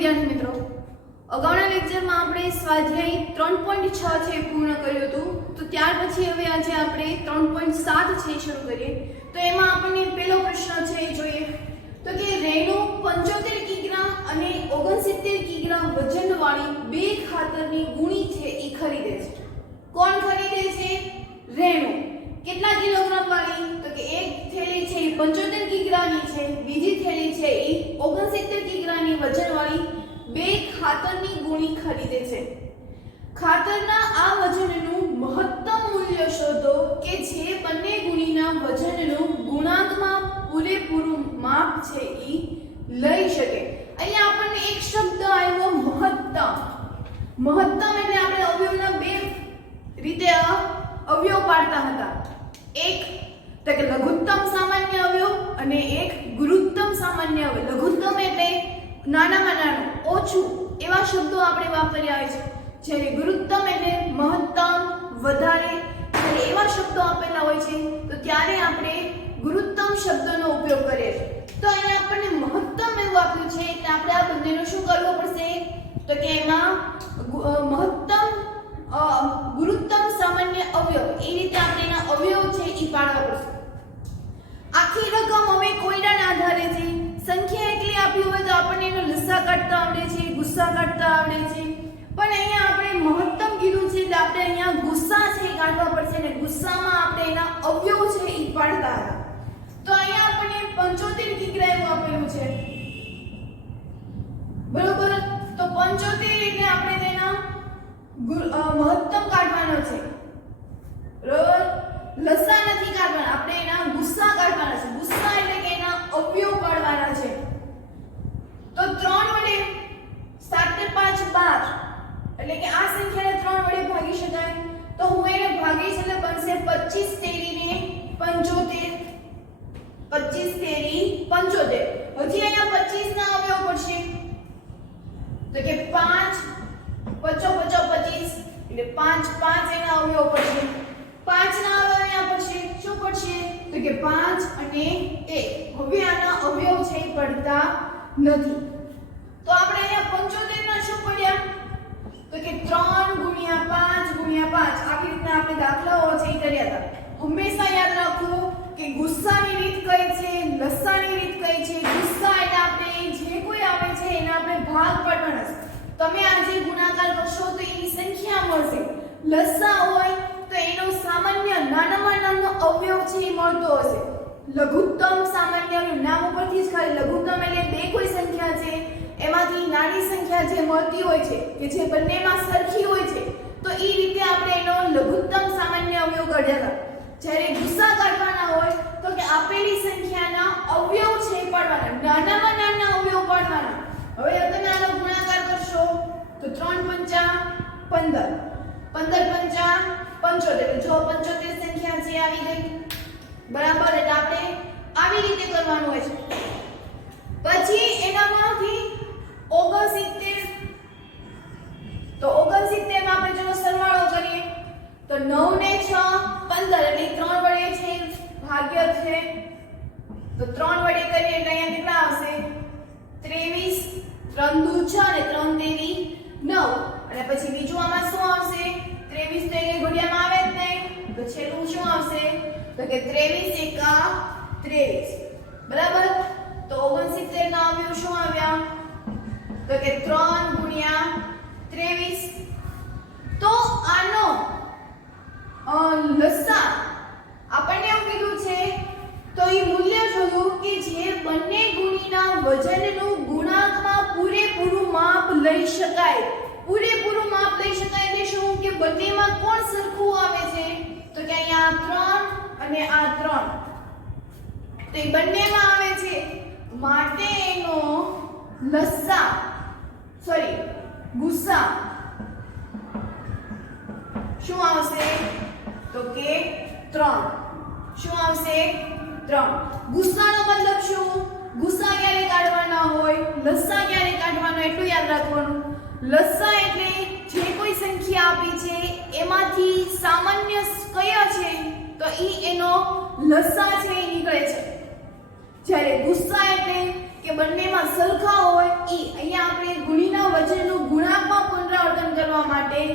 વિદ્યાર્થી મિત્રો, અગાઉના લેક્ચરમાં આપણે સ્વાધ્યાય 3.6 છે પૂર્ણ કર્યું હતું. તો ત્યાર પછી હવે આજે આપણે 3.7 છે શરૂ કરીએ. તો એમાં આપણને પહેલો પ્રશ્ન છે એ જોઈએ. તો કે રેણુ 75 કિગ્રા અને 69 કિગ્રા વજનવાળી બે ખાતરની ગુણી છે એ ખરીદે છે. કોણ ખરીદે છે? રેણુ. કેટલા કિલોગ્રામ વાળી? તો કે એક થેલી છે એ 75 કિગ્રાની છે, બીજી થેલી છે એ 69 કિગ્રાની વજનવાળી બે ખાતરની ગુણી ખરીદે છે. ખાતરના આ વજનનું મહત્તમ મૂલ્ય શોધો કે જે બંને ગુણીના વજનનું ગુણાંકમાં પૂરેપૂરું માપ છે એ લઈ શકે. અહીંયા આપણને એક શબ્દ આવ્યો મહત્તમ. મહત્તમ એટલે આપણે અવયવના બે રીતે અવયવ પાડતા હતા. એક તો કે લઘુત્તમ સામાન્ય અવયવ અને એક ગુરુત્તમ સામાન્ય અવયવ. લઘુત્તમ એટલે નાનામાં નાનું, ઓછું એવા શબ્દો આપણે વાપર્યા હોય છે. જ્યારે ગુરુત્તમ એટલે મહત્તમ, વધારે એવા શબ્દો આપેલા હોય છે. તો ત્યારે આપણે ગુરુત્તમ શબ્દનો ઉપયોગ કરીએ છીએ. તો અહીંયા આપણને મહત્તમ એવું આપ્યું છે એટલે આપણે આ બંનેનું શું કરવું પડશે? તો કે એમાં મહત્તમ ગુરુત્તમ સામાન્ય અવયવ એ રીતે આપણે એના અવયવ છે એ પાડવા પડશે. આખી રકમ હવે કોયડાના આધારે છે. સંખ્યા એકલી આપી હોય તો આપણને એનો લસા કાઢતા આવડે છે, ગુસ્સા કાઢતા આવડે છે. પણ અહીંયા આપણે મહત્તમ કીધું છે એટલે આપણે અહીંયા ગુસ્સા છે એ કાઢવા પડશે અને ગુસ્સામાં આપણે એના અવયવ છે એ પાડતા હતા. તો અહીંયા આપણને 75 કિગ્રા એવું આપેલું છે. બરોબર. તો 75 એટલે આપણે તેના મહત્તમ કાઢવાનો છે. બરોબર. લસા નથી કાઢવાના, આપણે એના ગુસ્સા કાઢવાના છે. ગુસ્સા એટલે કે એના અવયવ પાડવાના છે. તો 3 વડે 7 5 12 એટલે કે આ સંખ્યાને 3 વડે ભાગી શકાય. તો હું એને ભાગીશ એટલે બનશે 25 તેરીને 75. 25 તેરી 75. હજી અહીંયા 25 ના અવયવ પડશે. તો કે 5 25 એટલે 5 5 એના અવયવ પડશે. 5 ના અવયવ અહીંયા પડશે. શું પડશે? તો કે 5 અને 1. હવે આના અવયવ છે એ પડતા નથી. તો આપણે અહીંયા 75 ના શું પડ્યા? તો કે 3 ગુણ્યા 5 ગુણ્યા 5 આવી રીતના આપણે દાખલાઓ છે એ કર્યા હતા. હંમેશા યાદ રાખો કે ગુસ્સાની રીત કઈ છે, લસાની રીત કઈ છે. ગુસ્સા એટલે આપણે જે કોઈ આવે છે એના આપણે ભાગ પાડવાના છે. તમે આજે ગુણાકાર કરશો તો એની સંખ્યા મળશે. લસા હોય તો એનો સામાન્ય નાનામાં નાનો અવયવ છે એ મળતો હશે. લઘુત્તમ સામાન્ય અવયવ નામ ઉપરથી જ ખાલી લઘુત્તમ એટલે બે કોઈ સંખ્યા છે એમાંથી નાની સંખ્યા જે મળતી હોય છે કે જે બંનેમાં સરખી હોય છે, તો એ રીતે આપણે એનો લઘુત્તમ સામાન્ય અવયવ કાઢ્યા હતા. જ્યારે ગુસ્સા કાઢવાના હોય તો કે આપેલી સંખ્યાના અવયવ છે એ પાડવાના, નાનામાં નાના અવયવ પાડવાના. હવે તમે આનો ગુણાકાર કરશો તો 3 પંચા 15, 15 પંચા 75. જો 75 સંખ્યા છે આવી ગઈ. બરાબર. એટલે આપણે આવી રીતે કરવાનું હોય છે. પછી એનામાંથી 69, તો 69 માં આપણે જો સરવાળો કરીએ તો 9 ને 6 15 એટલે 3 વડે છે ભાગ્ય છે. તો 3 વડે કરીએ એટલે અહીંયા કેટલા આવશે? 23. 3 દુ 6 અને 3 તેરી 9. અને પછી બીજું આમાં શું આવશે? 23 તો એ ઘડિયામાં આવે જ નહીં. તો છેલ્લું શું આવશે? તો કે 23 એકા 23. બરાબર. તો 69 ના અવયવ શું આવ્યા? તો કે 3 ગુણ્યા 23. તો આનો લસા આપણને એવું કીધું છે તો એ મૂલ્ય શોધો કે જે બંને ગુણીના વજનનું ગુણાંકમાં પૂરેપૂરું માપ લઈ શકાય. પૂરેપૂરું માપ લઈ શકાય એટલે શું? કે બંનેમાં કોણ સરખું આવે છે? તો કે અહીંયા 3 અને આ 3 તો એ બંનેમાં આવે છે. માટે એનો લસા ગુસ્સા શું આવશે? તો કે 3. શું આવશે? 3. ગુસ્સાનો મતલબ શું? ગુસ્સા ક્યારે કાઢવાના હોય, લસા ક્યારે કાઢવાનો એટલું યાદ રાખવાનું. લસા એટલે જે કોઈ સંખ્યા આપી છે એમાંથી સામાન્ય કયા છે તો ઈ એનો લસા છે એ નીકળે છે. જ્યારે ગુસ્સા એટલે કે બંનેમાં સરખા હોય ઈ. અહીંયા આપણે હવે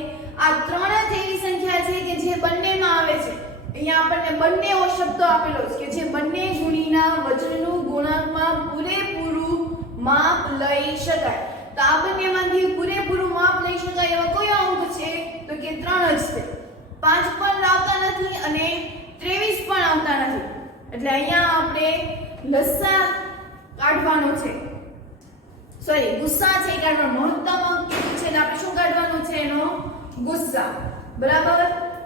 આ 3 જ એવી સંખ્યા છે કે જે બંનેમાં આવે છે. અહીંયા આપણને બંને એવો શબ્દ આપેલો છે કે જે બંને ગુણીના વજનનું ગુણાંકમાં પૂરેપૂરું માપ લઈ શકાય. તો આ બંનેમાંથી પૂરેપૂરું માપ લઈ શકાય એવા કયો અંક છે? તો કે 3 જ છે. 5 પણ આવતા નથી અને 23 પણ આવતા નથી. એટલે અહીંયા આપણે લસા કાઢવાનો છે, સોરી ગુસ્સા છે કાઢવાનો. મહત્તમ અંક કેટલું છે એટલે આપણે શું કાઢવાનું છે? એનો ગુસ્સા. બરાબર.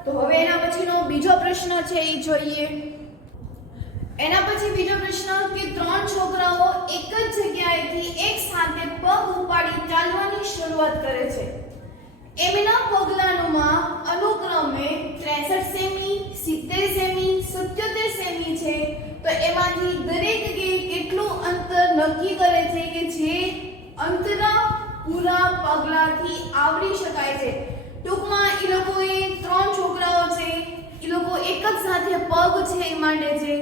તો હવે એના પછીનો બીજો પ્રશ્ન છે એ જોઈએ. એના પછી બીજો પ્રશ્ન કે 3 છોકરાઓ એક જ જગ્યાએથી એક સાથે પગ ઉપાડી ચાલવાની શરૂઆત કરે છે. એમના પગલાંનું માપ અનુક્રમે 63 સેમી, 70 સેમી, 77 સેમી છે. તો એમાંથી દરેક કેટલું અંતર નક્કી કરે છે કે જે અંતરા પૂરા પગલાંથી આવરી શકાય છે. ટૂંકમાં એ લોકોએ 3 છોકરાઓ છે એ લોકો એક જ સાથે પગ છે એ માંડે છે.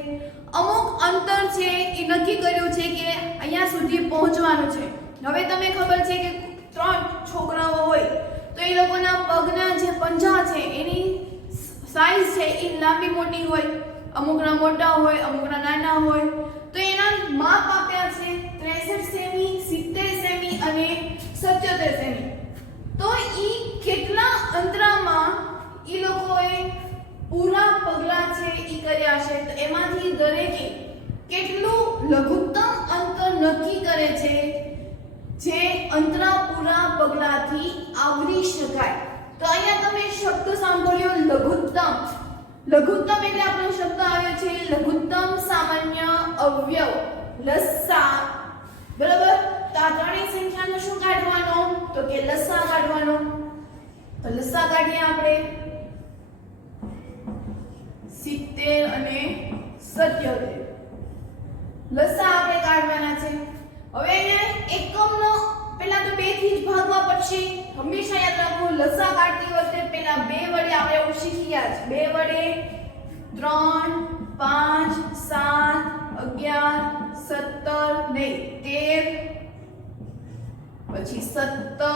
અમુક અંતર છે એ નક્કી કર્યું છે કે અહીંયા સુધી પહોંચવાનું છે. હવે તમને ખબર છે કે 3 છોકરાઓ હોય તો એ લોકોના પગના જે પંજા છે એની સાઈઝ છે એ લાંબી મોટી હોય, અમુકના મોટા હોય, અમુકના નાના હોય. તો એના માપ આપ્યા છે 63 સેમી, 70 સેમી અને 77 સેમી. તો ઈ કેટલા અંતરામાં ઈ લોકોએ પૂરા પગલાં છે ઈ કર્યા છે. તો એમાંથી દરેકે કેટલું લઘુત્તમ અંતર નક્કી કરે છે જે અંતરા પૂરા પગલાંથી આવરી શકાય. તો અહીંયા તમે શબ્દ સાંભળ્યો લઘુત્તમ. લઘુત્તમ એટલે આપણો શબ્દ આવ્યો છે લઘુત્તમ સામાન્ય અવયવ લસા. બરાબર. તો આ ત્રણેય સંખ્યાનો શું કાઢવાનો? તો કે લસા કાઢવાનો. તો લસા કાઢીએ આપણે 70 અને 77. લસા આપણે કાઢવાના છે. હવે અહીંયા એકમનો પહેલા તો 2 થી જ ભાગવા પડશે. હંમેશા યાદ રાખો લસા કાઢતી વખતે પહેલા 2 વડે આપણે એવું શીખ્યા છે. 2 વડે 3, 5, 7, 11, 17 નહીં 13, પછી 17,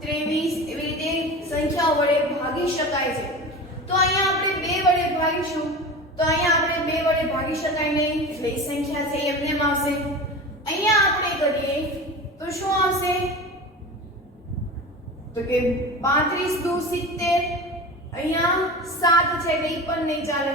23 એવી રીતે સંખ્યાઓ વડે ભાગી શકાય છે. તો અહીંયા આપણે 2 વડે ભાગીશું. તો અહીંયા આપણે 2 વડે ભાગી શકાય નહીં એટલે એ સંખ્યા છે એમને આવશે. અહીંયા આપણે કરીએ તો શું આવશે? તો કે 35 દુ 70. અહીંયા 7 છે એટલે ઈ પણ નહીં ચાલે.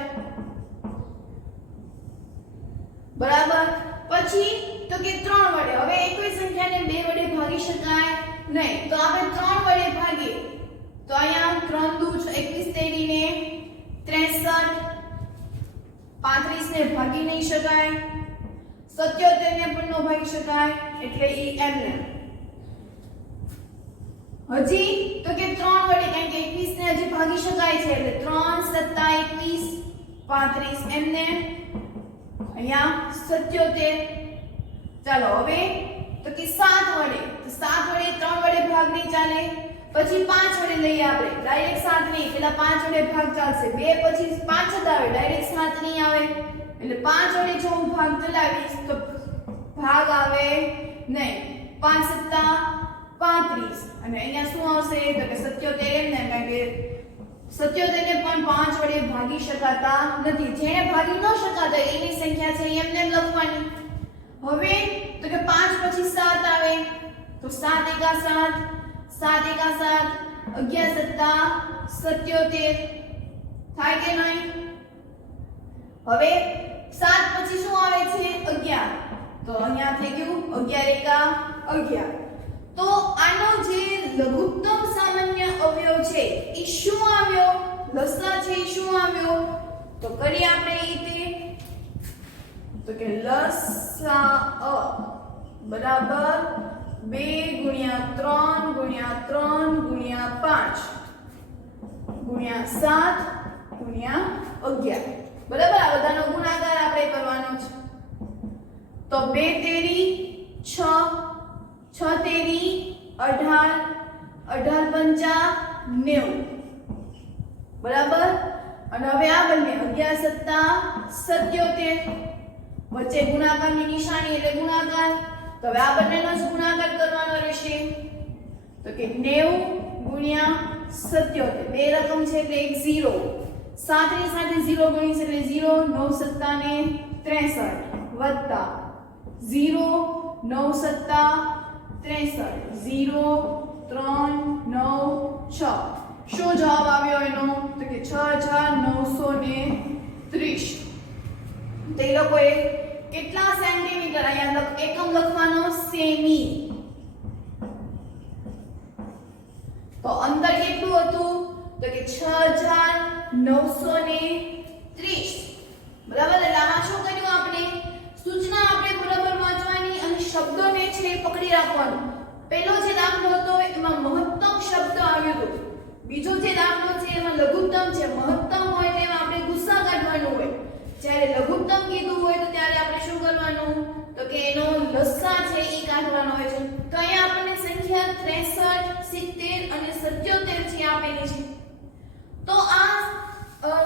બરાબર. પછી તો કે 3 વડે. હવે એકવી સંખ્યાને 2 વડે ભાગી શકાય નહીં. તો આપણે 3 વડે ભાગીએ. તો અહીંયા 3 દુ 21 તેરીને 63. 35 ને ભાગી નહીં શકાય. 77 ને પણ ન ભાગી શકાય એટલે ઈ એમને. હજી તો કે 3 વડે કારણ કે 21 ને હજી ભાગી શકાય છે એટલે 3 7 21 35 એમને. અહીંયા 77. ચાલો હવે તો કે 7 વડે. તો 7 વડે 3 વડે ભાગ નહીં ચાલે. પછી 5 વડે લઈએ આપણે. ડાયરેક્ટ 7 નહીં. પેલા 5 વડે ભાગ ચાલશે. 2 પછી 5 જ આવે. ડાયરેક્ટ 7 નહીં આવે. એટલે 5 વડે જો હું ભાગ ચલાવીશ તો ભાગ આવે નહીં. 5 7 35 અને અહીંયા શું આવશે? તો કે 77 એમને. કારણ કે 77 ને પણ 5 વડે ભાગી શકાતા નથી. જેને ભાગી ન શકાતા એની સંખ્યા છે એમને લખવાની. હવે તો કે 5 પછી 7 આવે તો 7 એકા 7, 7 એકા 7, 11 સત્તા 77 થાય કે નહીં? હવે 7 પછી શું આવે છે? 11. તો અહીંયા થઈ ગયું 11 એકા 11. તો આનો જે લઘુત્તમ સામાન્ય અવયવ છે એ શું આવ્યો? લસા છે એ શું આવ્યો? તો કરીએ આપણે એ રીતે. તો કે લસા બરાબર 2 ગુણ્યા 3 ગુણ્યા 3 ગુણ્યા 5 ગુણ્યા 7 ગુણ્યા 11. બરાબર. આ બધાનો ગુણાકાર આપણે કરવાનો છે. તો 2 તેરી 6, 6 તેરી 18, 18 પંચા 90. બરાબર. અને હવે આ બંને 11 સત્તા 77. વચ્ચે ગુણાકારની નિશાની એટલે ગુણાકાર. તો હવે આ બંનેનો જ ગુણાકાર કરવાનો રહેશે. તો કે 90 ગુણ્યા 77 બે રકમ છે એટલે એક 0 7 ની સાથે 0 ગુણીશ એટલે 0 9 સત્તા ને 63 વત્તા 0 9 સત્તા 63 0 3 9 6 શું જવાબ આવ્યો એનો તો કે 6930 તો એ લોકોએ કેટલા સેન્ટીમીટર અહીંયા એકમ લખવાનો સેમી તો અંતર કેટલું હતું તો કે 6930 બરાબર એટલે આમાં શું કર્યું આપણે સૂચના આપણે બરાબર વાંચવાની અને શબ્દોને છે પકડી રાખવાનું પહેલો જે દાખલો હતો એમાં મહત્તમ શબ્દ આવ્યો હતો બીજો જે દાખલો છે એમાં લઘુત્તમ છે મહત્તમ હોય તેમાં આપણે ગુસ્સા કાઢવાનું હોય જ્યારે લઘુત્તમ કીધું હોય તો ત્યારે આપણે શું કરવાનું તો કે એનો લસા છે ઈ કાઢવાનો હોય છે તો અહીંયા આપણને સંખ્યા 63 70 અને 77 છે આપેલી છે તો આ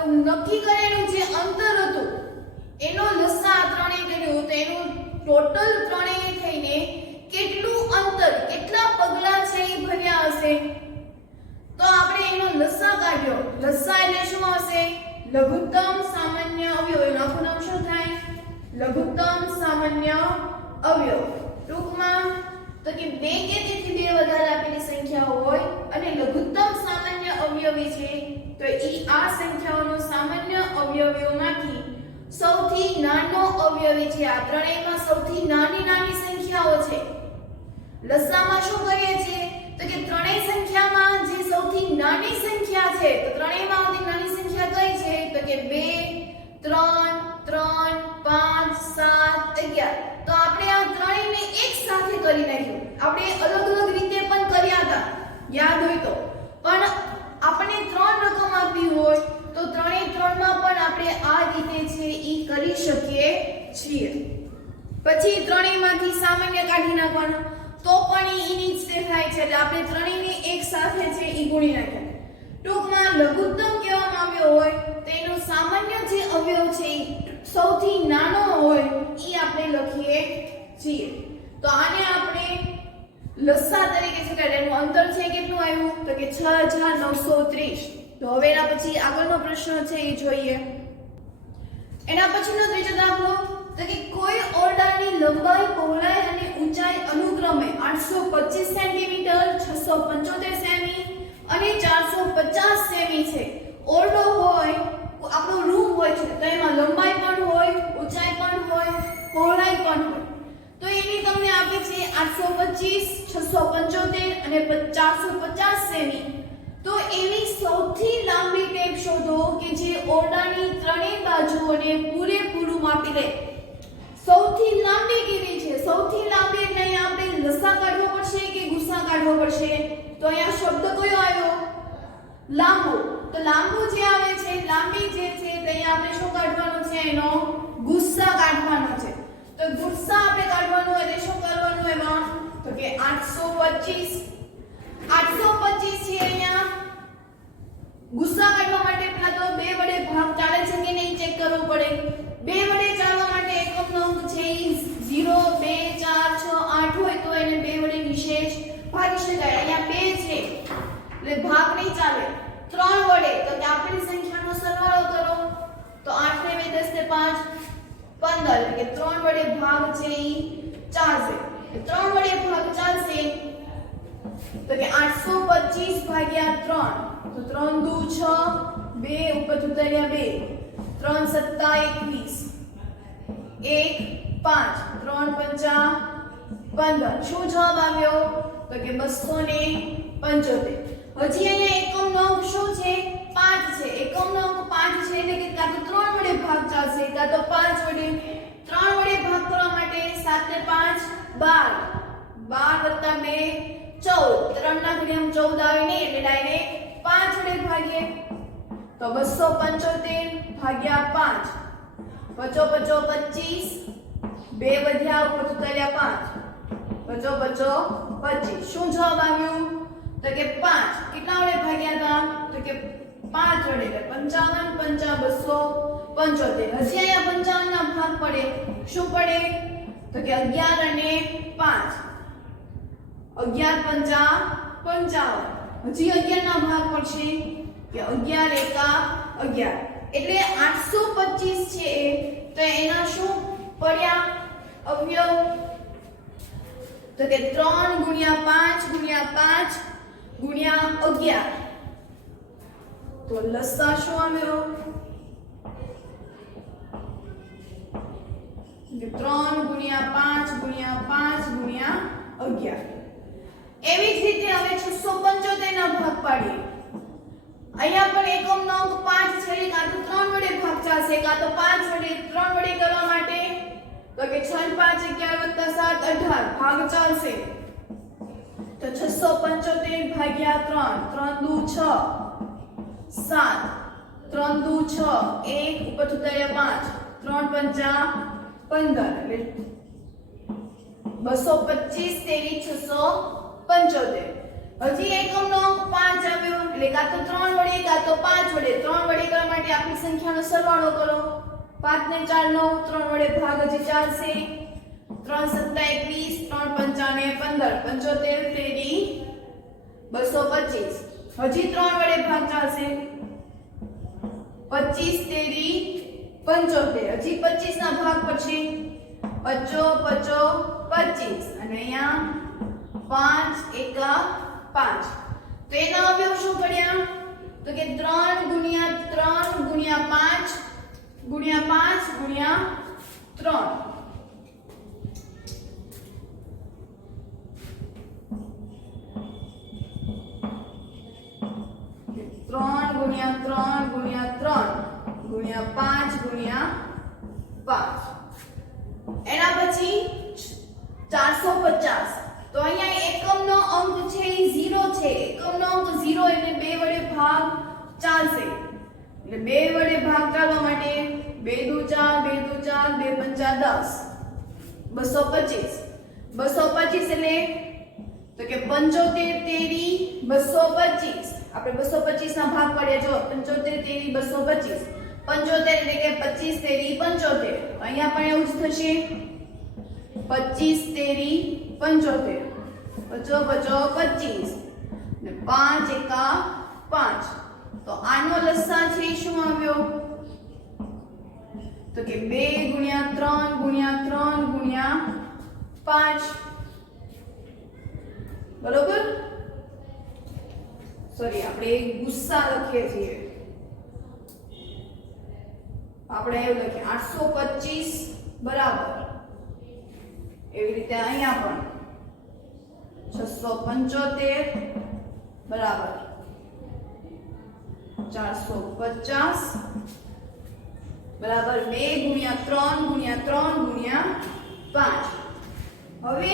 નક્કી કરેલું જે અંતર હતું એનો લસા ત્રણેય કર્યું તો એનું ટોટલ ત્રણેય થઈને કેટલું અંતર કેટલા પગલા છે એ ભર્યા હશે તો આપણે એનો લસા કાઢ્યો લસા એટલે શું હશે લઘુત્તમ સામાન્ય અવયવ એનો આખું નામ શું થાય લઘુત્તમ સામાન્ય અવયવ ટૂંકમાં તો કે બે કે તેથી બે વધારે આપેલી સંખ્યાઓ હોય અને લઘુત્તમ સામાન્ય અવયવી છે તો ઈ આ સંખ્યાઓનો સામાન્ય અવયવીઓમાંથી સૌથી નાનો અવયવી છે આ ત્રણેયમાં સૌથી નાની સંખ્યાઓ છે લસામાં શું કરીએ છીએ તો કે ત્રણેય સંખ્યામાં જે સૌથી નાની સંખ્યા છે તો ત્રણેયમાં સૌથી નાની સંખ્યા કઈ છે તો કે 2 3 3 5 7 11 તો આપણે આ ત્રણેયને એક સાથે કરી નાખ્યું આપણે અલગ રીતે પણ કર્યા હતા યાદ હોય તો પણ આપણે ત્રણ રકમ આપી હોય તો ત્રણેય ત્રણમાં પણ આપણે આ રીતે છે ઈ કરી શકીએ છીએ પછી ત્રણેયમાંથી સામાન્ય કાઢી નાખવાનો તો પણ ઈ જ થાય છે એટલે આપણે ત્રણેયને એક સાથે છે ઈ ગુણી નાખ્યા ટૂંકમાં લઘુત્તમ કહેવામાં આવ્યો હોય તો એનો સામાન્ય જે અવયવ છે સૌથી નાનો હોય ઈ આપણે લખીએ છીએ તો આને આપણે લસા તરીકે છે કે એનું અંતર છે કેટલું આવ્યું તો કે 6930 તો હવે એના પછી આગળનો પ્રશ્ન છે એ જોઈએ એના પછીનો ત્રીજો દાખલો તો કે કોઈ ઓરડાની લંબાઈ પહોળાઈ અને ઊંચાઈ અનુક્રમે 825 સેન્ટીમીટર 675 સેમી અને 450 સેમી છે ઓરડો હોય આપણો રૂમ હોય છે તો એમાં લંબાઈ પણ હોય ઊંચાઈ પણ હોય પહોળાઈ પણ હોય તો એની તમને આપી છે 825 675 અને 450 સેમી તો એવી સૌથી લાંબી ટેપ શોધો કે જે ઓરડાની ત્રણેય બાજુઓને પૂરેપૂરું માપી લે સૌથી લાંબી કેવી છે સૌથી લાંબી એટલે અહીંયા આપણે લસા કાઢવો પડશે કે ગુસ્સા કાઢવો પડશે તો અહીંયા શબ્દ કયો આવ્યો લાંબુ તો લાંબુ જે આવે છે લાંબી જે છે તે અહીંયા આપણે શું કાઢવાનું છે એનો ગુસ્સા કાઢવાનો છે તો ગુસ્સા આપણે કાઢવાનું એટલે શું કરવાનું એમાં તો કે 825 છે અહીંયા ગુસ્સા કાઢવા માટે પહેલા તો 2 વડે ભાગ ચાલે છે કે નહીં ચેક કરવું પડે 2 વડે ચાલવા માટે એકમનો અંક છે 0 2 4 6 8 હોય તો એને 2 વડે નિશેષ ભાગી શકાય અહીંયા 2 છે એટલે ભાગ નહીં ચાલે 3 વડે તો કે આપણી સંખ્યાનો સરવાળો કરો તો 8 ને 2 10 ને 5 15 એટલે કે 3 વડે ભાગ છે ઈ ચાલશે 3 વડે ભાગ ચાલશે તો કે 825 ભાગ્યા 3 તો 3 દુ 6 2 ઉપર ઉતર્યા 2 3 સત્તા 21 1 5 3 પંચા 15 શું જવાબ આવ્યો તો કે 275 હજી અહીંયા એકમનો અંક શું છે 5 છે એકમનો અંક 5 છે એટલે કે કાં તો 3 વડે ભાગ ચાલશે કાં તો 5 વડે 3 વડે ભાગ કરવા માટે 7 ને 5 12 12 + 2 14 3 ના ઘડિયામાં 14 આવે નહીં એટલે ડાયરેક્ટ 5 વડે ભાગીએ તો 275 ભાગ્યા 5 પચો 25 2 વધ્યા ઉપર ઉતર્યા 5 પચો 25 શું જવાબ આવ્યું તો કે 5 કેટલા વડે ભાગ્યા હતા તો કે 5 વડે એટલે 55 275 હજી અહીંયા 55 ના ભાગ પડે શું પડે તો કે 11 અને 5 11 × 55 હજી 11 ના ભાગ પડશે કે 11 એકા 11 એટલે 825 છે તો એના શું પડ્યા અવયવ તો કે 3 ગુણ્યા 5 ગુણ્યા 5 ગુણ્યા 11 તો લસા શું આવ્યો 3 ગુણ્યા 5 ગુણ્યા 5 ગુણ્યા 11 એવી જ રીતે હવે 675 ના ભાગ પાડીએ અહીંયા પણ એકમનો અંક 5 છે કાં તો 3 વડે ભાગ ચાલશે કાં તો 5 વડે 3 વડે કરવા માટે તો કે 6 5 11 + 7 18 ભાગ ચાલશે તો 675 ભાગ્યા 3 3 દુ 6 7 3 દુ 6 1 ઉપર ઉતાર્યા 5 3 પંચા 15 એટલે 225 તેરી 675 હજી એકમનો અંક 5 આવ્યો એટલે કાં તો 3 વડે કાં તો 5 વડે 3 વડે કરવા માટે આપણી સંખ્યાનો સરવાળો કરો 5 ને 4 9 3 વડે ભાગ હજી ચાલશે 3 7 21 3 પંચા 15 75 તેરી 225 હજી 3 વડે ભાગ ચાલશે 25 તેરી 75 હજી 25 ના ભાગ પછી 50 25 અને અહીંયા 5 એકા 5 તો એના અવયવ શું પડ્યા તો કે 3 ગુણ્યા 3 ગુણ્યા 5 ગુણ્યા 5 ગુણ્યા 3 3 ગુણ્યા 3 ગુણ્યા 3 ગુણ્યા 5 ગુણ્યા 5 એના પછી 450 તો અહીંયા એકમનો અંક છે એ 0 છે એકમનો અંક 0 એટલે 2 વડે ભાગ ચાલશે એટલે 2 વડે ભાગ ચાલવા માટે 2 દુ 4 2 દુ 4 2 પંચા 10 225 એટલે તો કે 75 તેરી 225 આપણે 225 ના ભાગ પડે જો 75 તેરી 225 75 એટલે કે 25 તેરી 75 અહીંયા પણ એવું જ થશે 25 તેરી 75 બચો 25 ને 5 એકા 5 તો આનો લસા છે શું આવ્યો તો કે 2 ગુણ્યા 3 ગુણ્યા 3 ગુણ્યા 5 બરોબર સોરી આપણે ગુસ્સા લખીએ છીએ આપણે એવું લખીએ 825 બરાબર એવી રીતે અહીંયા પણ 675 બરાબર 450 બરાબર 2 ગુણ્યા 3 ગુણ્યા 3 ગુણ્યા 5 હવે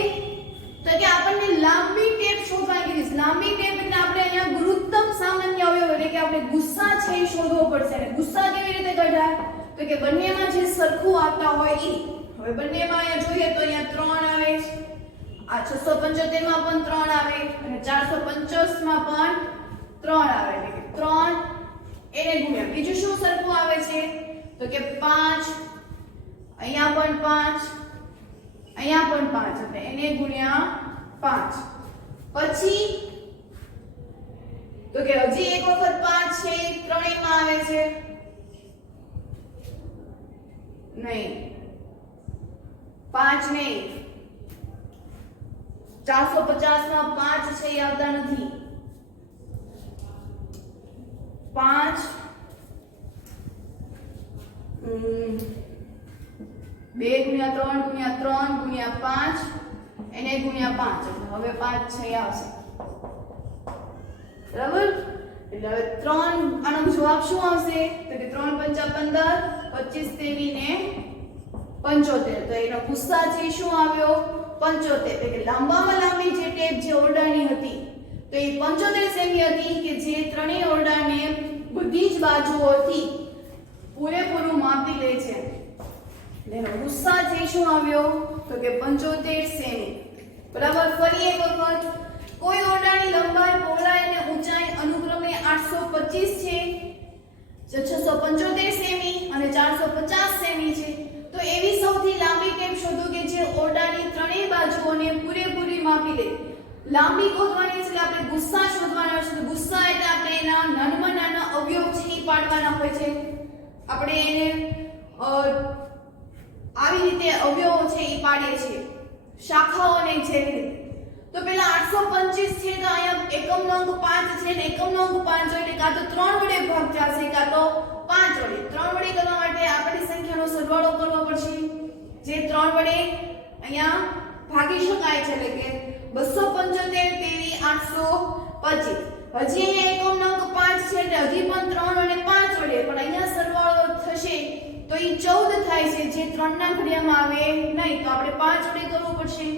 તો કે આપણને લાંબી ટેપ શોધવાની કીધી લાંબી ટેપ એટલે આપણે અહીંયા ગુરુત્તમ સામાન્ય અવયવ એટલે કે આપણે ગુસ્સા છે એ શોધવો પડશે અને ગુસ્સા કેવી રીતે કઢાય તો કે બંનેમાં જે સરખું આવતા હોય ઈ હવે બંનેમાં અહીંયા જોઈએ તો અહીંયા 3 આવે છે આ 675 માં પણ 3 આવે અને 450 માં પણ 3 આવે એટલે કે 3 એને ગુણ્યા બીજું શું સરખું આવે છે તો કે 5 અહીંયા પણ 5 અહીંયા પણ 5 એટલે એને ગુણ્યા 5 પછી તો કે હજી એક વખત 5 છે ત્રણેયમાં આવે છે નહીં 5 નહીં 450 માં 5 છે એ આવતા નથી 5 2 ગુણ્યા 3 ગુણ્યા 3 ગુણ્યા 5 એને ગુણ્યા 5 એટલે હવે 5 છે આવશે બરાબર એટલે હવે 3 આનો જવાબ શું આવશે તો કે 3 પંચા 15 25 તેરી ને 75 તો એનો ગુસ્સા છે શું આવ્યો 75 એટલે કે લાંબામાં લાંબી જે ટેપ જે ઓરડાની હતી તો એ 75 સેમી હતી કે જે ત્રણેય ઓરડાને બધી જ બાજુઓથી પૂરેપૂરું માપી લે છે એનો ગુસ્સા છે શું આવ્યો તો કે 75 સેમી બરાબર ફરી એક વખત કોઈ ઓરડાની લંબાઈ પહોળાઈ અને ઊંચાઈ અનુક્રમે 825 છે 675 સેમી અને 450 સેમી છે તો એવી સૌથી લાંબી ટેપ શોધો કે જે ઓરડાની ત્રણેય બાજુઓને પૂરેપૂરી માપી લે લાંબી ગોતવાની એટલે આપણે ગુસ્સા શોધવાના છે. તો ગુસ્સા એટલે આપણે એના નાનામાં નાના અવયવ છે એ પાડવાના હોય છે. આપણે એને આવી રીતે અવયવો છે એ પાડીએ છીએ, શાખાઓને જેવી રીતે. તો પેલા 825 છે તો અહીંયા એકમનો અંક 5 છે ને એકમનો અંક 5 એટલે કાં તો 3 વડે ભાગ જશે કાં તો 5 વડે. 3 વડે કરવા માટે આપણી સંખ્યાનો સરવાળો કરવો પડશે, જે 3 વડે અહીંયા ભાગી શકાય છે, એટલે કે 275 તેરી 825. હજી અહીંયા એકમનો અંક 5 છે એટલે હજી પણ 3 અને 5 વડે, પણ અહીંયા સરવાળો થશે તો એ 14 થાય છે, જે 3 ના ઘડિયામાં આવે નહીં, તો આપણે 5 વડે કરવું પડશે.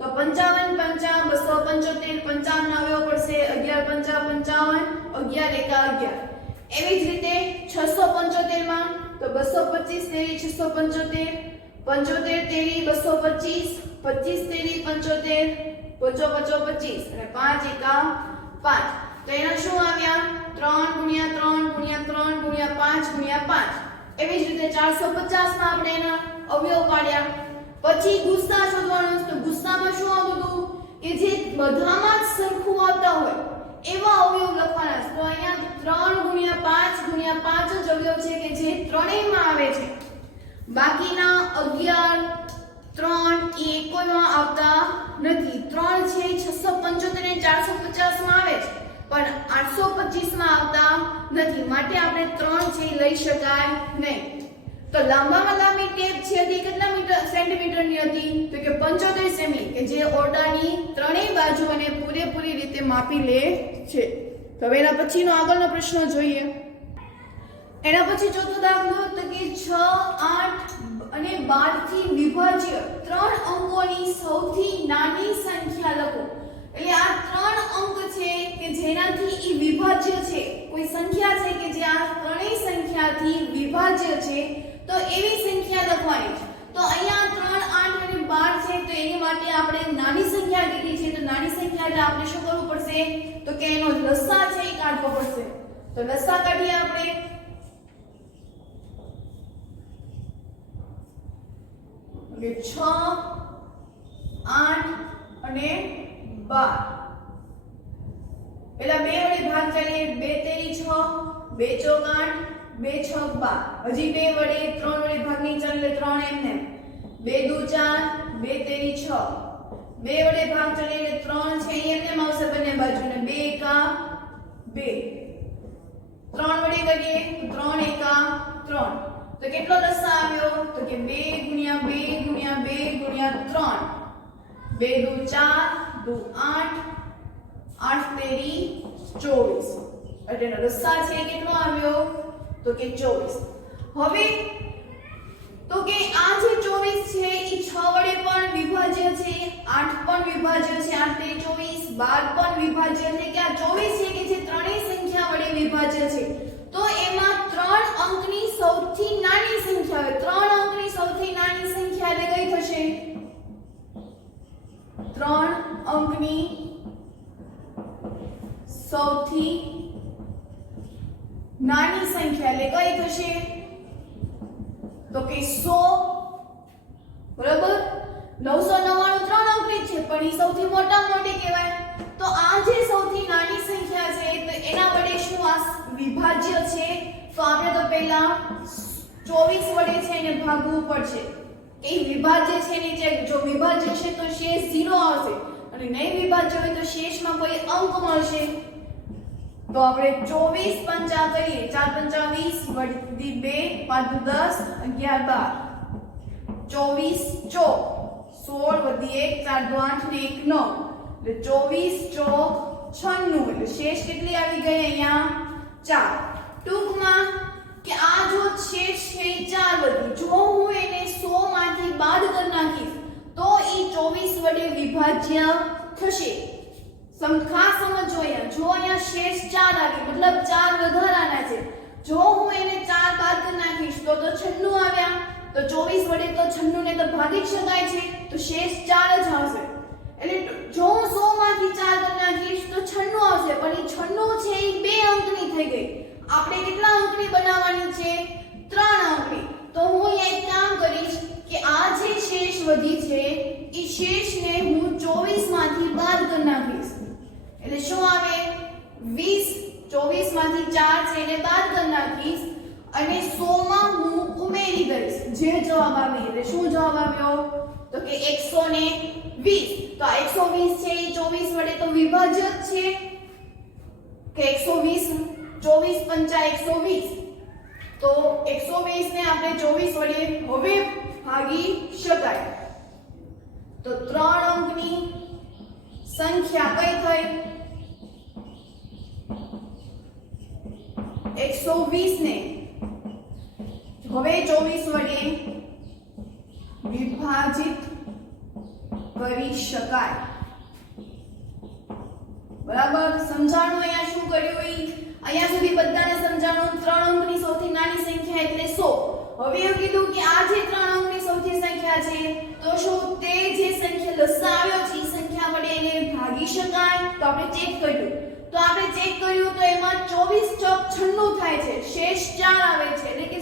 તો 55 5 275 55 ના અવયવ પડશે, 11 5 55 11 એકા 11. એવી જ રીતે 675 માં તો 225 તેરી 675, 75 તેરી 225, 25 તેરી 75, 5 25 અને 5 એકા 5. તો એના શું આવ્યા 3 * 3 * 3 * 5 * 5. એવી જ રીતે 450 માં આપણે એના અવયવ કાઢ્યા. પછી ગુસ્સા શોધવાનો. તો ગુસ્સામાં શું આવતું હતું કે જે બધામાં જ સરખું આવતા હોય એવા અવયવ લખવાના છે. તો અહીંયા 3 * 5 * 5 જ અવયવ છે કે જે ત્રણેયમાં આવે છે. બાકીના 11 3 એ કોઈમાં આવતા નથી. 3 છે 675 અને 450 માં આવે છે, પણ 825 માં આવતા નથી, માટે આપણે 3 છે લઈ શકાય નહીં. તો લાંબામાં લાંબી ટેપ છે તે કેટલા સેન્ટીમીટરની હતી તો કે 75 સેમી, કે જે ઓરડાની ત્રણેય બાજુઓને પૂરેપૂરી રીતે માપી લે છે. તો હવે એના પછીનો આગળનો પ્રશ્ન જોઈએ. એના પછી ચોથો દાખલો તો કે 6 8 અને 12 થી વિભાજ્ય 3 અંકોની સૌથી નાની સંખ્યા લખો. એટલે આ 3 અંક છે કે જેનાથી ઈ વિભાજ્ય છે, કોઈ સંખ્યા છે કે જે આ ત્રણેય સંખ્યાથી વિભાજ્ય છે, તો એવી સંખ્યા લખવાની છે. તો અહીંયા 3 8 અને 12 છે, તો એની માટે આપણે નાની સંખ્યા લીધી છે. તો નાની સંખ્યા એટલે આપણે શું કરવું પડશે તો કે એનો લસા છે એ કાઢવો પડશે. તો લસા કાઢીએ આપણે. કે 6 8 અને 12 પેલા 2 વડે ભાગ ચાલીએ. 2 તેરી 6, 2 ચોક 8, 2 છક 12. હજી 2 વડે 3 વડે ભાગ નહીં ચાલે, 3 એમને. 2 દુ 4, 2 તેરી 6, 2 વડે ભાગ ચાલે એટલે 3 છે એમને આવશે બંને બાજુ, ને 2 એકા 2. 3 વડે કરીએ તો 3 એકા 3. તો કેટલો લસા આવ્યો તો કે 2 * 2 * 2 * 3. 2 દુ 4, દુ 8, 8 તેરી 24. એટલે લસા છે કેટલો આવ્યો તો કે 24. હવે તો કે આ જે 24 છે એ 6 વડે પણ વિભાજ્ય છે, 8 પણ વિભાજ્ય છે, 8 તેરી 24, 12 પણ વિભાજ્ય છે, કે આ 24 છે કે જે ત્રણેય સંખ્યા વડે વિભાજ્ય છે. તો એમાં 3 અંકની સૌથી નાની સંખ્યા હોય. 3 અંકની સૌથી નાની સંખ્યા એટલે કઈ થશે 3 અંકની સૌથી નાની સંખ્યા એટલે કઈ થશે તો કે 100. બરાબર. 999 3 અંકની છે, પણ એ સૌથી મોટામાં મોટી કહેવાય. તો આ જે સૌથી નાની સંખ્યા છે તો એના વડે શું આ વિભાજ્ય છે, તો આપણે તો પહેલા 24 વડે છે એને ભાગવું પડશે. કે વિભાજ્ય છે નીચે, જો વિભાજ્ય છે તો શેષ 0 આવશે, અને નહીં વિભાજ્ય હોય તો શેષમાં કોઈ અંક મળશે. તો આપણે 24 પંચા કરીએ, 4 પંચા 20 વડી 2 5 10 11 12 24 ચોક 16 વધી 1 4 2 8 ને 1 9 એટલે 24 ચોક 96. એટલે શેષ કેટલી આવી ગઈ અહીંયા 4. ટૂંકમાં કે આ જો શેષ છે એ 4 વધી, જો હું એને 100 માંથી બાદ કરી નાખીશ તો એ 24 વડે વિભાજ્ય થશે. ખાસ સમજો અહીંયા, જો અહીંયા શેષ 4 આવી મતલબ 4 વધારાના છે, જો હું એને 4 બાદ કરી નાખીશ તો 96 આવ્યા. તો 24 વડે તો 96 ને તો ભાગી શકાય છે, તો શેષ 4 જ આવશે. એટલે જો હું 100 માંથી 4 કરી નાખીશ તો 96 આવશે, પણ એ 96 છે એ 2 અંકની થઈ ગઈ. આપણે કેટલા અંકની બનાવવાની છે 3 અંકની. તો હું અહીંયા એક કામ કરીશ કે આ જે શેષ વધી છે એ શેષને હું 24 માંથી બાદ કરી નાખીશ. 24 માંથી 4 છે એને બાદ કરી નાખીશ અને 100 માં હું ઉમેરી દઈશ જે જવાબ આવે એટલે શું જવાબ આવ્યો તો કે 120 તો આ 120 છે એ 24 વડે તો વિભાજ્ય છે કે 120 24 પંચા 120 તો 120 ને આપણે 24 વડે હવે ભાગી શકાય તો 3 અંકની સંખ્યા કઈ થઈ 120 ને હવે 24 વડે વિભાજિત કરી શકાય બરાબર સમજાણું અહીંયા શું કર્યું અહીંયા સુધી બધાને સમજાણું 3 અંકની સૌથી નાની સંખ્યા એટલે 100 હવે એવું કીધું કે આ જે 3 અંકની સૌથી સંખ્યા છે તો શું તે જે સંખ્યા લસા આવ્યો છે એ સંખ્યા વડે એને ભાગી શકાય તો આપણે ચેક કર્યું તો આપણે ચેક કર્યું તો એમાં 24 ચોક 96 થાય છે શેષ 4 આવે છે એટલે કે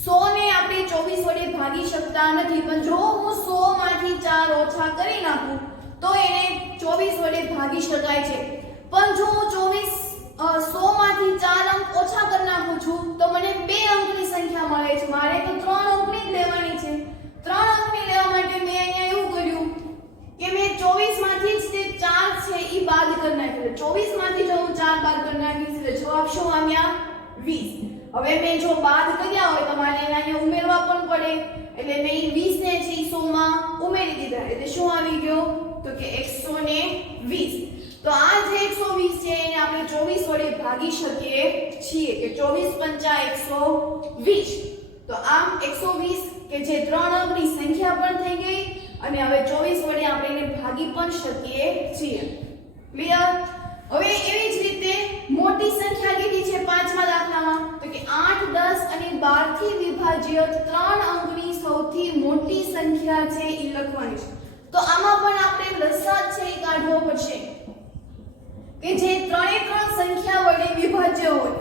100 ને આપણે 24 વડે ભાગી શકતા નથી પણ જો હું 100 માંથી 4 ઓછા કરી નાખું તો એને 24 વડે ભાગી શકાય છે પણ જો હું 100 માંથી 4 અંક ઓછા કરી નાખું છું તો મને 2 અંકની સંખ્યા મળે છે મારે તો 3 અંકની જ લેવાની છે 3 અંકની લેવા માટે મેં અહીંયા એવું કર્યું કે મેં 24 માંથી જ તે 4 છે એ બાદ કરી નાખ્યો 24 માંથી જો હું 4 બાદ કરી નાખીશ એટલે જવાબ શું આવ્યા 20 હવે મેં જો બાદ કર્યા હોય તો મારે અહીંયા ઉમેરવા પણ પડે એટલે મેં 20 ને છે 100 માં ઉમેરી દીધા એટલે શું આવી ગયો તો કે 120 તો આ જે 120 છે એને આપણે 24 વડે ભાગી શકીએ છીએ કે 24 પંચા 120 તો આમ 120 કે જે 3 અંકની સંખ્યા પણ થઈ ગઈ અને હવે 24 વડે આપણે એને ભાગી પણ શકીએ છીએ ક્લિયર હવે એવી જ રીતે મોટી સંખ્યા કીધી છે પાંચમા દાખલામાં તો કે 8 10 અને 12 થી વિભાજ્ય 3 અંકની સૌથી મોટી સંખ્યા છે એ લખવાની છે તો આમાં પણ આપણે લસા છે એ કાઢવો પડશે કે જે 3 સંખ્યા વડે વિભાજ્ય હોય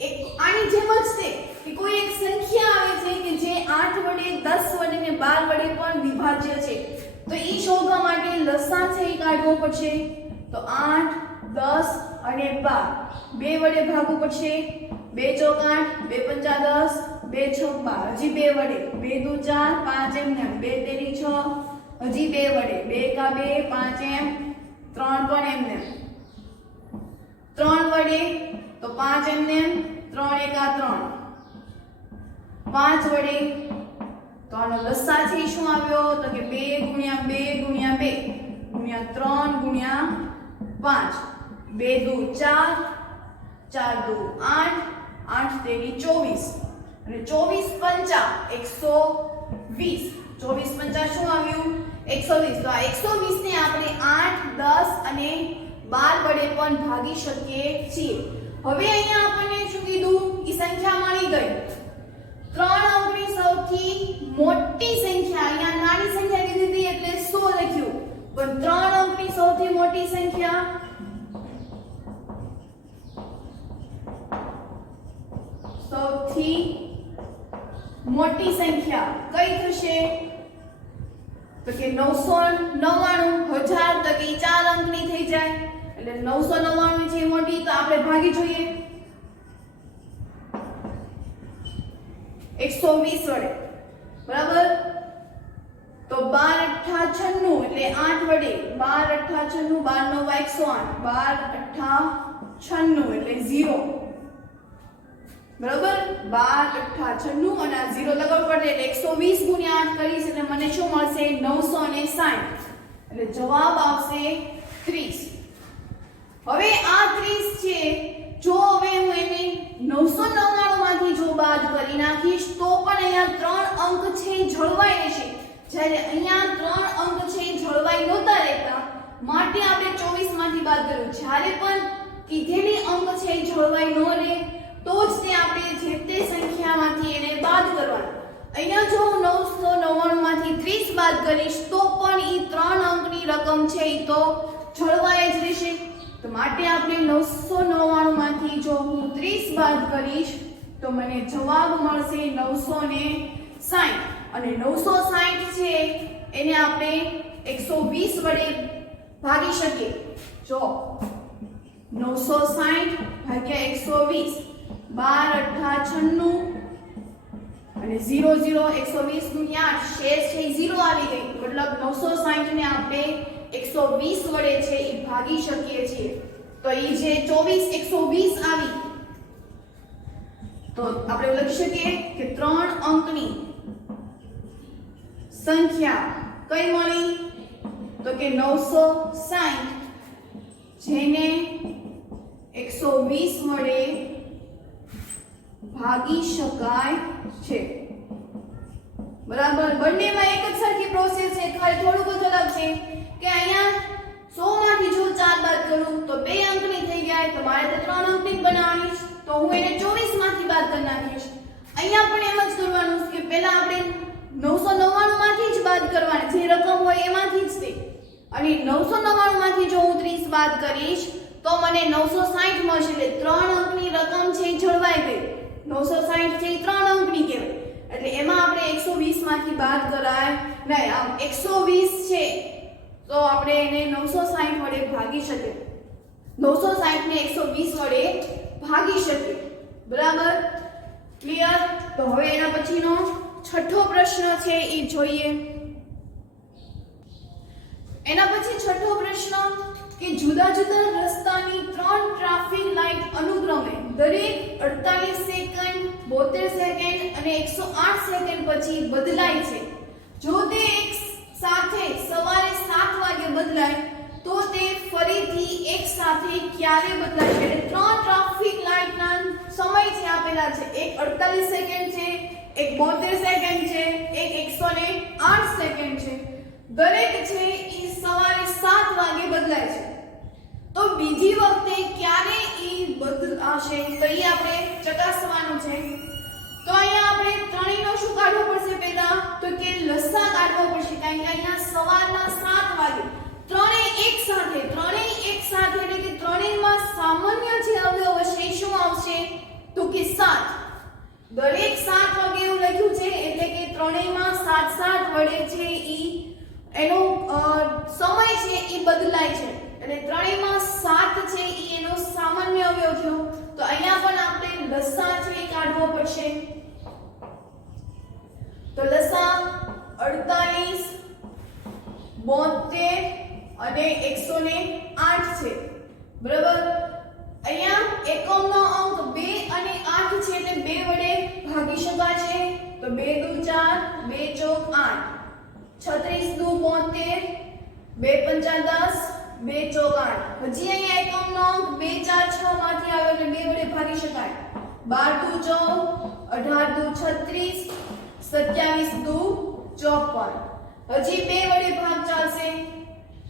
એક આની જેમ જ છે કે કોઈ એક સંખ્યા આવે છે કે જે 8 વડે 10 વડે ને 12 વડે પણ વિભાજ્ય છે તો ઈ શોધવા માટે લસા છે એ કાઢવો પડશે તો 8 10 અને 12 બે વડે ભાગવું પડશે 2 ચોક 8 2 પંચા 10 2 છોક 12 હજી બે વડે 2 દુ 4 5 એમ ને 2 તેરી 6 હજી બે વડે 2 કા 2 5 એમ 3 પણ એમ ને 3 વડે તો 5 એમ ને 3 એકા 3 5 વડે તો આનો લસા છે શું આવ્યો તો કે 2 ગુણ્યા 2 ગુણ્યા 2 ગુણ્યા 3 ગુણ્યા 5 2 દુ 4 4 દુ 8 8 તેરી 24 અને 24 પંચા 120 24 પંચા શું આવ્યું 120 તો આ 120 ને આપણે 8 10 અને 12 વડે પણ ભાગી શકીએ છીએ હવે અહીંયા આપણને શું કીધું ઈ સંખ્યા મળી ગઈ 3 અંકની સૌથી મોટી સંખ્યા અહીંયા નાની સંખ્યા કીધી હતી એટલે 100 લખ્યું પણ 3 અંકની સૌથી મોટી સંખ્યા સૌથી મોટી સંખ્યા કઈ થશે તો કે 999 1000 તો કે 4 અંકની થઈ જાય એટલે 999 છે મોટી તો આપણે ભાગી જોઈએ 120 વડે બરાબર તો 12 અઠ્ઠા 96 એટલે 8 વડે 12 અઠ્ઠા 96 12 નો 108 12 અઠ્ઠા 96 એટલે 0 બરાબર 12 અઠ્ઠા 96 અને આ 0 લગાવવું પડે એટલે 120 ગુણ્યા 8 કરીશ એટલે મને શું મળશે 960 એટલે જવાબ આવશે 30 હવે આ 30 છે જો હવે હું એને 999 માંથી જો બાદ કરી નાખીશ તો પણ અહીંયા 3 અંક છે જળવાઈ રહેશે જ્યારે અહીંયા 3 અંક છે જળવાઈ નહોતા રહેતા માટે આપણે 24 માંથી બાદ કર્યું જ્યારે પણ કીધેલી અંક છે જળવાઈ ન રહે તો જ તે આપણે જે તે સંખ્યામાંથી એને બાદ કરવાનું અહીંયા જો હું 999 માંથી 30 બાદ કરીશ તો પણ ઈ 3 અંકની રકમ છે ઈ તો જળવાઈ જ રહેશે તો માટે આપણે 999 માંથી જો હું 30 બાદ કરીશ તો મને જવાબ મળશે 960 અને 960 છે એને આપણે 120 વડે ભાગી શકીએ જો 960 ભાગ્યા 120 12 અઠ્ઠા 96 અને 0 0 120 ગુણ્યા 8 શેષ છે 0 આવી ગઈ મતલબ 960 ને આપણે 120 વડે છે એ ભાગી શકીએ છીએ તો એ જે 24 120 આવી તો આપણે લખી શકીએ કે 3 અંકની સંખ્યા કઈ મળી તો કે 960 જેને 120 વડે ભાગી શકાય છે બરાબર બંનેમાં એક જ સરખી પ્રોસેસ છે ખાલી થોડું જ અલગ છે કે અહીંયા 100 માંથી જો 4 બાદ કરું તો 2 અંકની થઈ જાય તો મારે તો 3 અંકની બનાવવાની તો હું એને 24 માંથી બાદ કરી નાખીશ અહીંયા પણ એમ જ કરવાનું કે પહેલા આપણે 999 માંથી જ બાદ કરવાની જે રકમ હોય એમાંથી જ તે અને 999 માંથી જો હું 30 બાદ કરીશ તો મને 960 મળશે એટલે 3 અંકની રકમ છે જળવાઈ ગઈ 960 છે 3 અંકની કહેવાય એટલે એમાં આપણે 120 માંથી બાદ કરાય નહીં આમ 120 છે તો આપણે એને 960 વડે ભાગી શકીએ 960 ને 120 વડે ભાગી શકીએ બરાબર ક્લિયર તો હવે એના પછીનો છઠ્ઠો પ્રશ્ન છે એ જોઈએ એના પછી છઠ્ઠો પ્રશ્ન કે જુદા જુદા રસ્તાની 3 ટ્રાફિક લાઇટ અનુક્રમે દરેક 48 સેકન્ડ 72 સેકન્ડ અને 108 સેકન્ડ પછી બદલાય છે જો તે એક સાથે સવારે 7 વાગે બદલાય તો તે ફરીથી એક સાથે ક્યારે બદલાય એટલે 3 ટ્રાફિક લાઇટના સમય છે આપેલા છે એક 48 સેકન્ડ છે એક 72 સેકન્ડ છે એક 108 સેકન્ડ છે દરેક છે એ સવારે 7 વાગે બદલાય છે તો બીજી વખતે ક્યારે એ બદલાશે તો એ આપણે ચકાસવાનું છે તો અહીંયા આપણે ત્રણેયનો શું કાઢવો પડશે પહેલા તો કે લસા કાઢવો પડશે કારણ કે અહીંયા સવારના 7 વાગે ત્રણેય એક સાથે એટલે કે ત્રણેયમાં સામાન્ય જે અવયવ હશે શું આવશે તો કે 7 દરેક 7 વાગે એવું લખ્યું છે એટલે કે ત્રણેયમાં 7 વડે છે ઈ એનો સમય છે ઈ બદલાય છે એટલે ત્રણેયમાં 7 છે ઈ એનો સામાન્ય અવયવ થયો તો અહીંયા પણ આપણે લસા છે એ કાઢવો પડશે તો લસા 48 72 અને 108 છે બરાબર અહીંયા એકમનો અંક 2 અને 8 છે એટલે 2 વડે ભાગી શકાશે તો 2 દુ 4 2 ચોક 8 36 દુ 72 2 પંચા 10 2 ચોક 8 હજી અહીંયા એકમનો અંક 2 4 6 માંથી આવે એટલે 2 વડે ભાગી શકાય 12 દુ 14 18 દુ 36 27 દુ 54 હજી 2 વડે ભાગ ચાલશે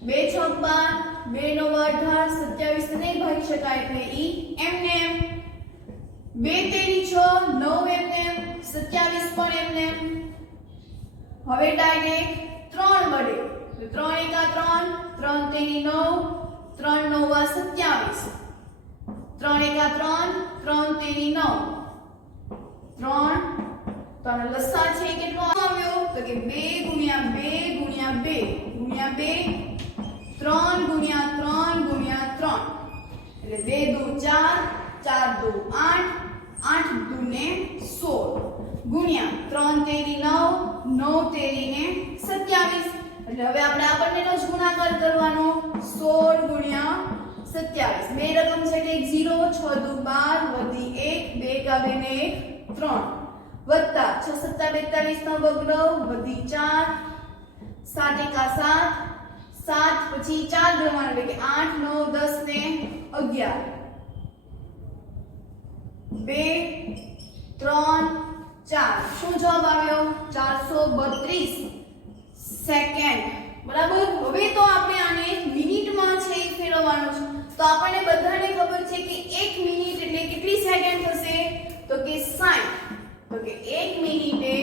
2 6 12 2 9 18 27 નહીં ભાગી શકાય એટલે ઈ એમને એમ 2 તેરી 6 9 એમને એમ 27 પણ એમને એમ હવે ડાયરેક્ટ 3 વડે તો 3 એકા 3 3 તેરી 9 3 9 27 3 એકા 3 3 તેરી 9 3 તો લસા છે કેટલો આવ્યો તો કે 2 ગુણ્યા 2 ગુણ્યા 2 ગુણ્યા 2 3 ગુણ્યા 3 ગુણ્યા 3 એટલે 2 દુ 4 4 દુ 8 8 દુ ને 16 ગુણ્યા 3 તેરી 9 9 તેરી ને 27 એટલે હવે આપણે આ બંનેનો જ ગુણાકાર કરવાનો 16 ગુણ્યા 27 બે રકમ છે એટલે 0 6 દુ 12 વધી 1 2 કા 2 ને 1 3 વત્તા 6 સત્તા 42 નો બગડો વધી 4 7 એકા 7 7 પછી 4 ગણવાનું એટલે કે 8 9 10 ને 11 2 3 4 શું જવાબ આવ્યો 432 સેકન્ડ બરાબર હવે તો આપણે આને મિનિટમાં છે એ ફેરવવાનું છે તો આપણને બધાને ખબર છે કે 1 મિનિટ એટલે કેટલી સેકન્ડ થશે તો કે 60 તો કે 1 મિનિટે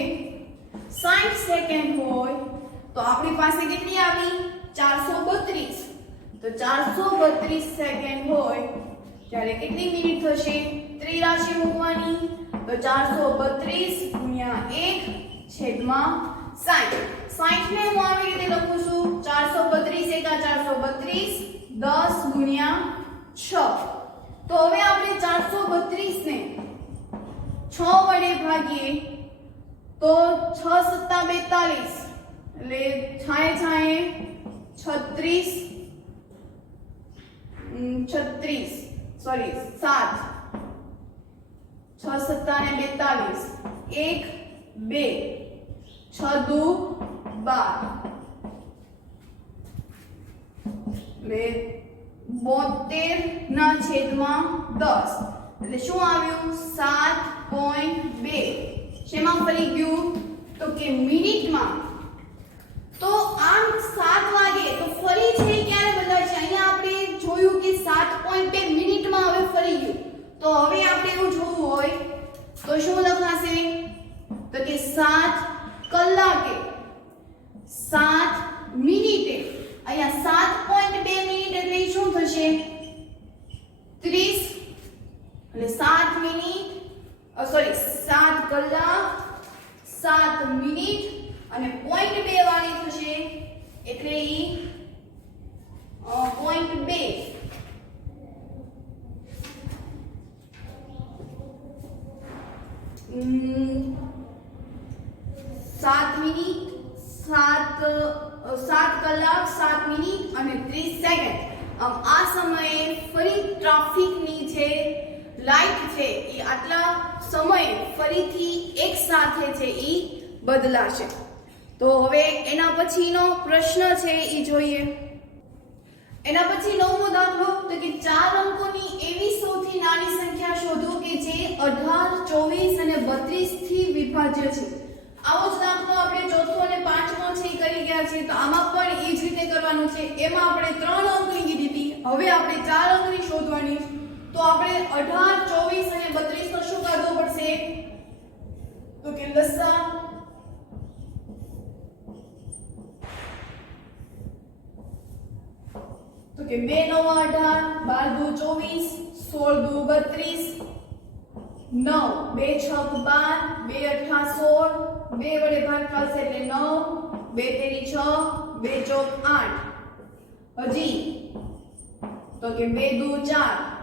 60 સેકન્ડ હોય તો આપણી પાસે કેટલી આવી 432 તો 432 સેકન્ડ હોય ત્યારે કેટલી મિનિટ થશે ત્રિરાશી મૂકવાની તો 432 ગુણ્યા 1 છેદમાં 60 60 ને હું આવી રીતે લખું છું 432 એકા 432 10 ગુણ્યા 6 તો હવે આપણે 432 ને 6 વડે ભાગીએ તો 6 સત્તા 42 એટલે છાએ 36 સોરી 7 6 સત્તા ને 42 1 2 6 દુ 12 એટલે 72 ના છેદમાં 10 એટલે શું આવ્યું 7.2 શેમાં ફરી ગયું તો કે મિનિટમાં તો આમ 7 વાગે તો ફરી છે ક્યારે બદલાશે અહીંયા આપણે જોયું કે 7.2 મિનિટમાં હવે ફરી ગયું તો હવે આપણે એવું જોવું હોય તો શું લખાશે તો કે 7 કલાકે 7 મિનિટે અહીંયા 7.2 મિનિટ એટલે શું થશે 30 એટલે 7 મિનિટ સોરી 7 કલાક 7 મિનિટ અને 0.2 વાળી થશે એટલે ઈ 0.2 7 મિનિટ 7 કલાક 7 મિનિટ અને 30 સેકન્ડ આ સમયે ફરી ટ્રાફિકની જે લાઈટ છે એ આટલા સમય ફરીથી એક સાથે છે એ બદલાશે તો હવે એના પછીનો પ્રશ્ન છે એ જોઈએ એના પછી નવમો દાખલો તો કે 4 અંકોની એવી સૌથી નાની સંખ્યા શોધો કે જે 18 24 અને 32 થી વિભાજ્ય છે આવો જ દાખલો આપણે ચોથો અને પાંચમો છે કરી ગયા છે તો આમાં પણ એ જ રીતે કરવાનું છે એમાં આપણે 3 અંકની કીધી હતી હવે આપણે 4 અંકની શોધવાની તો આપણે 18 24 અને 32 નો શું કાઢવો પડશે તો કે લસા તો કે 2 9 18 12 દુ 24 16 દુ 32 9 2 6 12 2 8 16 2 વડે ભાગ થશે એટલે 9 2 તેરી 6 2 ચોક 8 હજી તો કે 2 દુ 4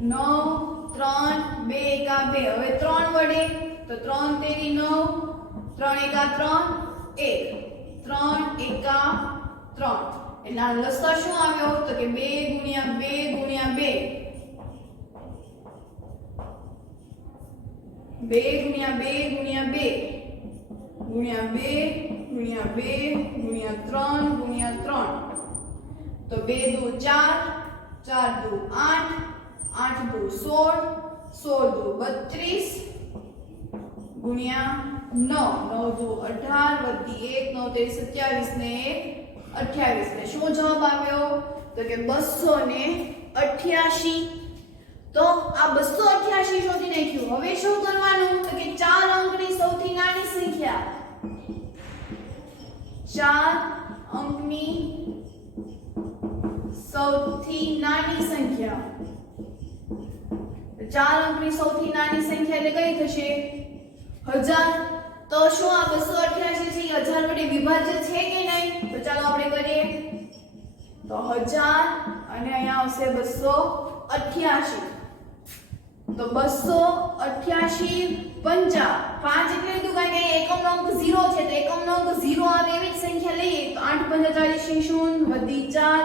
9 3 2 એકા 2 હવે 3 વડે તો 3 તેરી 9 3 એકા 3 1 3 એકા 3 એટલે આ લસા શું આવ્યો તો કે 2 ગુણ્યા 2 ગુણ્યા 2 2 ગુણ્યા 2 ગુણ્યા 2 ગુણ્યા 2 ગુણ્યા 2 ગુણ્યા 3 ગુણ્યા 3 તો 2 દુ 4 4 દુ 8 8 દુ 16 16 દુ 32 ગુણ્યા 9 9 દુ 18 વધી 1 9 તેરી 27 ને 1 28 ને શું જવાબ આવ્યો તો કે 288 તો આ 288 શોધી નાખ્યું હવે શું કરવાનું તો કે 4 અંકની સૌથી નાની સંખ્યા 4 અંકની સૌથી નાની સંખ્યા 4 અંકની સૌથી નાની સંખ્યા એટલે કઈ થશે 1000 તો શું આ 288 છે 1000 વડે વિભાજ્ય છે કે નહીં તો ચાલો આપણે કરીએ તો 1000 અને અહીંયા આવશે 288 તો 288 50 5 એટલે લીધું કારણ કે એકમનો અંક 0 છે તો એકમનો અંક 0 આવે એવી જ સંખ્યા લઈએ તો 8 45 ની 0 વધી 4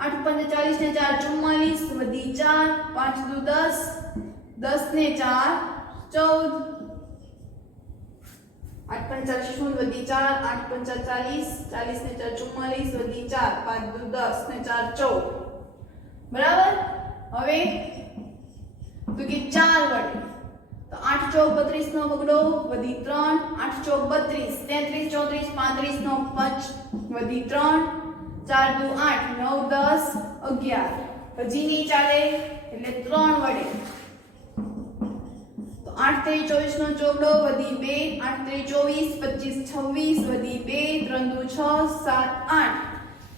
8 45 ને 4 44 વધી 4 5 દુ 10 10 ને 4 14 8 45 0 વધી 4 8 45 40 ને 4 44 વધી 4 5 દુ 10 ને 4 14 બરાબર હવે તો કે 4 વડે તો 8 ચોક 32 નો બગડો વધી 3 8 ચોક 32 33 34 35 નો 5 વધી 3 4 દુ 8 9 10 11 હજી નહીં ચાલે એટલે 3 વડે તો 8 તેરી 24 નો ચોકડો વધી 2 8 તેરી 24 25 26 વધી 2 3 દુ 6 7 8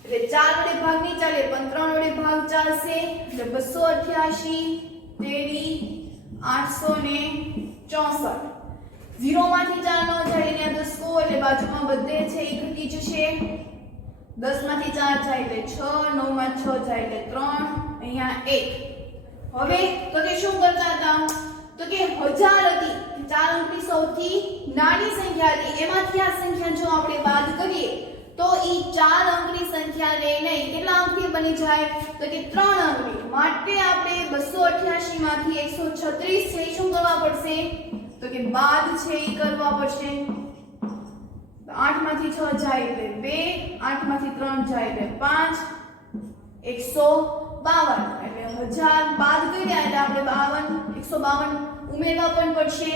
એટલે 4 વડે ભાગ નહીં ચાલે પણ 3 વડે ભાગ ચાલશે એટલે 288 તેરી 864 0 માંથી 4 નો જાય એટલે 10 એટલે બાજુમાં બધે છે એ ઘટી જશે 10 માંથી 4 જાય એટલે 6, 9 માં 6 જાય એટલે 3, અહીંયા 1. હવે તો કે શું કરતા હતા તો કે 1000 હતી, 4 અંકની સૌથી નાની સંખ્યા હતી, એમાંથી આ સંખ્યા જો આપણે બાદ કરીએ તો ઈ 4 અંકની સંખ્યા રહે નહીં. કેટલા અંકની બની જાય તો કે 3 અંકની. માટે આપણે 288 માંથી 136 છે શું કરવા પડશે તો કે બાદ છે ઈ કરવા પડશે. 8 માંથી 6 જાય એટલે 2, 8 માંથી 3 જાય એટલે 5, 152 એટલે 1000 બાદ કર્યા એટલે આપણે 152 ઉમેરવા પણ પડશે.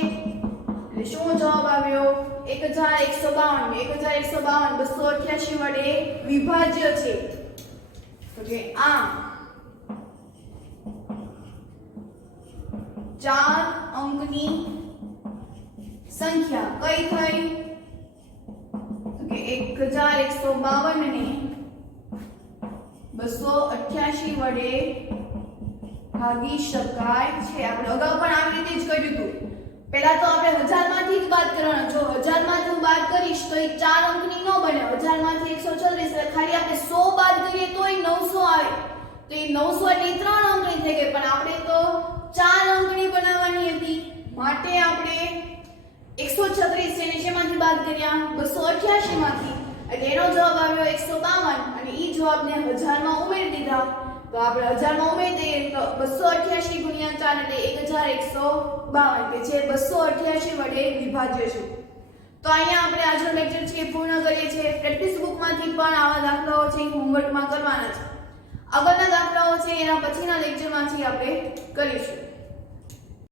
એટલે શું જવાબ આવ્યો 1152. 1152 288 વડે વિભાજ્ય છે. તો કે આ 4 અંકની સંખ્યા કઈ થઈ તો કે 1152 ને 288 વડે ભાગી શકાય છે. આપણે અગાઉ પણ આવી રીતે જ કર્યું હતું. પહેલા તો આપણે 1000 માંથી જ બાદ કરવાનો. જો 1000 માંથી હું બાદ કરીશ તો એ 4 અંકની ન બને. 1000 માંથી 136 એટલે ખાલી આપણે 100 બાદ કરીએ તોય 900 આવે. તો એ 900 એટલે 3 અંકની થઈ ગઈ, પણ આપણે તો 4 અંકની બનાવવાની હતી. માટે આપણે 136 છે ને શેમાંથી બાદ કર્યા 288 માંથી. એટલે એનો જવાબ આવ્યો 152 અને ઈ જવાબને 1000 માં ઉમેરી દીધા. તો આપણે 1000 માં ઉમેરી દઈએ તો 288 ગુણ્યા 4 એટલે 1152 કે જે 288 વડે વિભાજ્ય છે. તો અહીંયા આપણે આજનો લેક્ચર છે પૂર્ણ કરીએ છીએ. પ્રેક્ટિસ બુકમાંથી પણ આવા દાખલાઓ છે હોમવર્કમાં કરવાના છે. આગળના દાખલાઓ છે એના પછીના લેક્ચરમાંથી આપણે કરીશું.